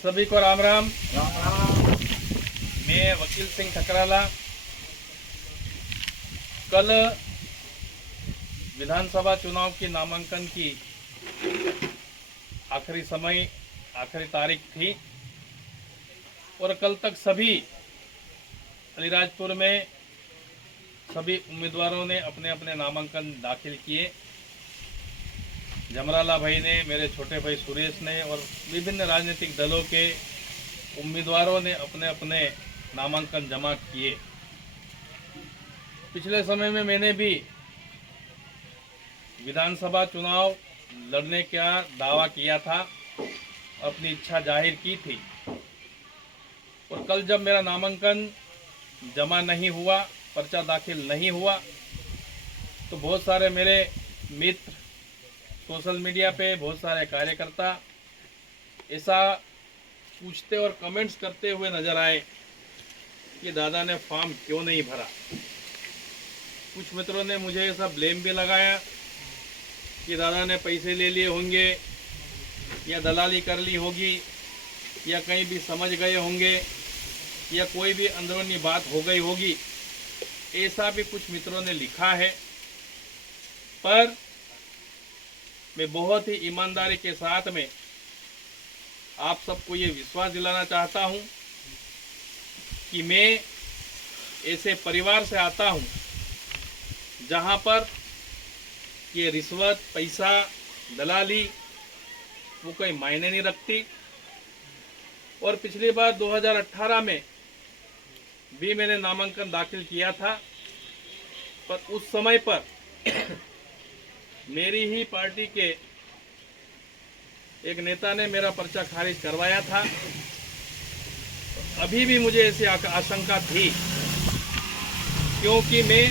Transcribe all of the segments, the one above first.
सभी को राम राम। राम राम। मैं वकील सिंह ठकराला। कल विधानसभा चुनाव की नामांकन की आखिरी तारीख थी और कल तक सभी अलीराजपुर में सभी उम्मीदवारों ने अपने अपने नामांकन दाखिल किए। जमराला भाई ने, मेरे छोटे भाई सुरेश ने और विभिन्न राजनीतिक दलों के उम्मीदवारों ने अपने अपने नामांकन जमा किए। पिछले समय में मैंने भी विधानसभा चुनाव लड़ने का दावा किया था, अपनी इच्छा जाहिर की थी और कल जब मेरा नामांकन जमा नहीं हुआ, पर्चा दाखिल नहीं हुआ, तो बहुत सारे मेरे मित्र, सोशल मीडिया पे बहुत सारे कार्यकर्ता ऐसा पूछते और कमेंट्स करते हुए नजर आए कि दादा ने फॉर्म क्यों नहीं भरा। कुछ मित्रों ने मुझे ऐसा ब्लेम भी लगाया कि दादा ने पैसे ले लिए होंगे या दलाली कर ली होगी या कहीं भी समझ गए होंगे या कोई भी अंदरूनी बात हो गई होगी, ऐसा भी कुछ मित्रों ने लिखा है। पर मैं बहुत ही ईमानदारी के साथ में आप सबको ये विश्वास दिलाना चाहता हूं कि मैं ऐसे परिवार से आता हूं जहां पर ये रिश्वत, पैसा, दलाली वो कोई मायने नहीं रखती। और पिछली बार 2018 में भी मैंने नामांकन दाखिल किया था, पर उस समय पर मेरी ही पार्टी के एक नेता ने मेरा पर्चा खारिज करवाया था। अभी भी मुझे ऐसी आशंका थी क्योंकि मैं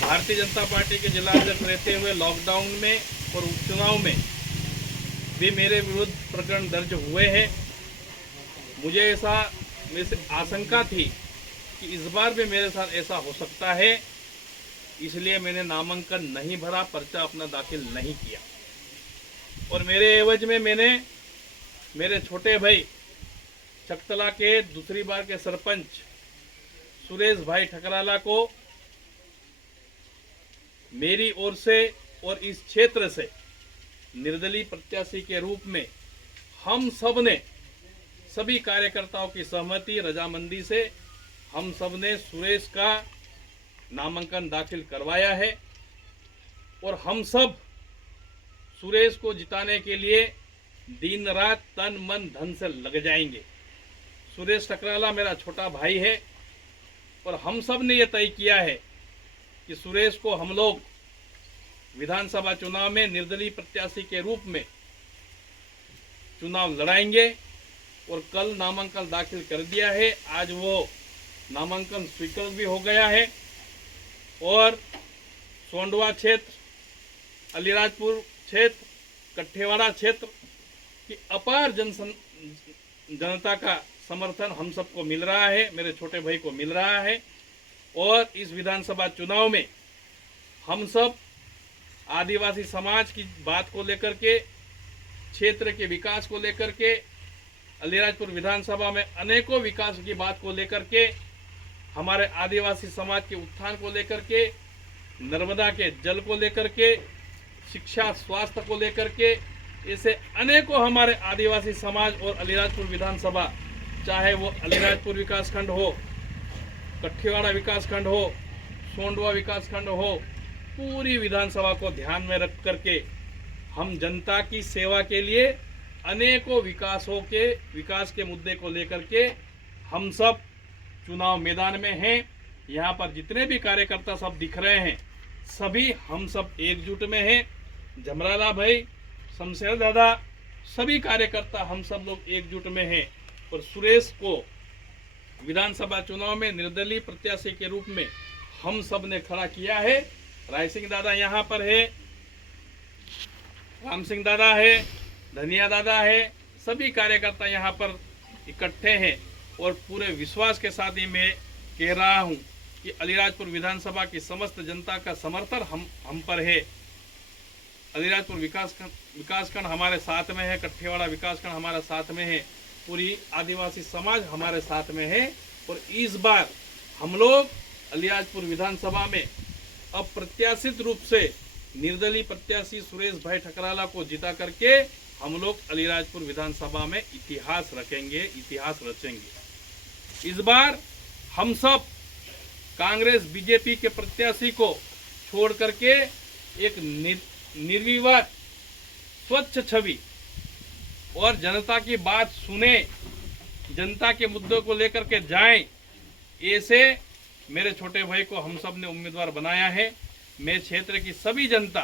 भारतीय जनता पार्टी के जिला अध्यक्ष रहते हुए लॉकडाउन में और उपचुनाव में भी मेरे विरुद्ध प्रकरण दर्ज हुए हैं। मुझे ऐसा मेरे से आशंका थी कि इस बार भी मेरे साथ ऐसा हो सकता है, इसलिए मैंने नामांकन नहीं भरा, पर्चा अपना दाखिल नहीं किया। और मेरे एवज में मैंने मेरे छोटे भाई चकतला के दूसरी बार के सरपंच सुरेश भाई ठकराला को मेरी ओर से और इस क्षेत्र से निर्दलीय प्रत्याशी के रूप में हम सब ने, सभी कार्यकर्ताओं की सहमति, रजामंदी से हम सब ने सुरेश का नामांकन दाखिल करवाया है और हम सब सुरेश को जिताने के लिए दिन रात तन मन धन से लग जाएंगे। सुरेश ठकराला मेरा छोटा भाई है और हम सब ने यह तय किया है कि सुरेश को हम लोग विधानसभा चुनाव में निर्दलीय प्रत्याशी के रूप में चुनाव लड़ाएंगे। और कल नामांकन दाखिल कर दिया है, आज वो नामांकन स्वीकृत भी हो गया है और सोंडवा क्षेत्र, अलीराजपुर क्षेत्र, कट्ठेवाड़ा क्षेत्र की अपार जनता का समर्थन हम सबको मिल रहा है, मेरे छोटे भाई को मिल रहा है। और इस विधानसभा चुनाव में हम सब आदिवासी समाज की बात को लेकर के, क्षेत्र के विकास को लेकर के, अलीराजपुर विधानसभा में अनेकों विकास की बात को लेकर के, हमारे आदिवासी समाज के उत्थान को लेकर के, नर्मदा के जल को लेकर के, शिक्षा, स्वास्थ्य को लेकर के, ऐसे अनेकों हमारे आदिवासी समाज और अलीराजपुर विधानसभा, चाहे वो अलीराजपुर विकासखंड हो, कट्ठेवाड़ा विकासखंड हो, सोंडवा विकासखंड हो, पूरी विधानसभा को ध्यान में रख करके हम जनता की सेवा के लिए अनेकों विकास के मुद्दे को लेकर के हम सब चुनाव मैदान में हैं। यहाँ पर जितने भी कार्यकर्ता सब दिख रहे हैं, सभी हम सब एकजुट में हैं। जमराला भाई, शमशेर दादा, सभी कार्यकर्ता हम सब लोग एकजुट में हैं और सुरेश को विधानसभा चुनाव में निर्दलीय प्रत्याशी के रूप में हम सब ने खड़ा किया है। राय सिंह दादा यहाँ पर है, राम सिंह दादा है, धनिया दादा है, सभी कार्यकर्ता यहाँ पर इकट्ठे हैं और पूरे विश्वास के साथ ही मैं कह रहा हूँ कि अलीराजपुर विधानसभा की समस्त जनता का समर्थन हम पर है। अलीराजपुर विकासखंड हमारे साथ में है, कट्ठेवाड़ा विकासखंड हमारे साथ में है पूरी आदिवासी समाज हमारे साथ में है। और इस बार हम लोग अलियाजपुर विधानसभा में अप्रत्याशित रूप से निर्दलीय प्रत्याशी सुरेश भाई ठकराला को जिता करके हम लोग अलीराजपुर विधानसभा में इतिहास रखेंगे, इतिहास रचेंगे। इस बार हम सब कांग्रेस बीजेपी के प्रत्याशी को छोड़ करके एक निर्विवाद स्वच्छ छवि और जनता की बात सुने, जनता के मुद्दों को लेकर के जाएं, ऐसे मेरे छोटे भाई को हम सब ने उम्मीदवार बनाया है। मैं क्षेत्र की सभी जनता,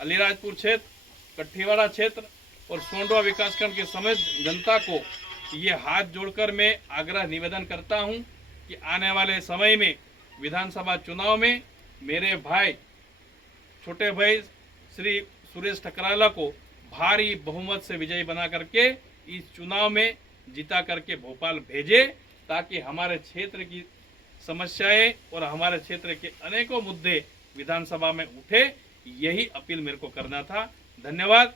अलीराजपुर क्षेत्र, कठीवाड़ा क्षेत्र और सोंडवा विकासखंड के समेत जनता को ये हाथ जोड़कर मैं आग्रह निवेदन करता हूं कि आने वाले समय में विधानसभा चुनाव में मेरे भाई, छोटे भाई श्री सुरेश ठकराला को भारी बहुमत से विजयी बना करके इस चुनाव में जिता करके भोपाल भेजे, ताकि हमारे क्षेत्र की समस्याएं और हमारे क्षेत्र के अनेकों मुद्दे विधानसभा में उठे। यही अपील मेरे को करना था। धन्यवाद।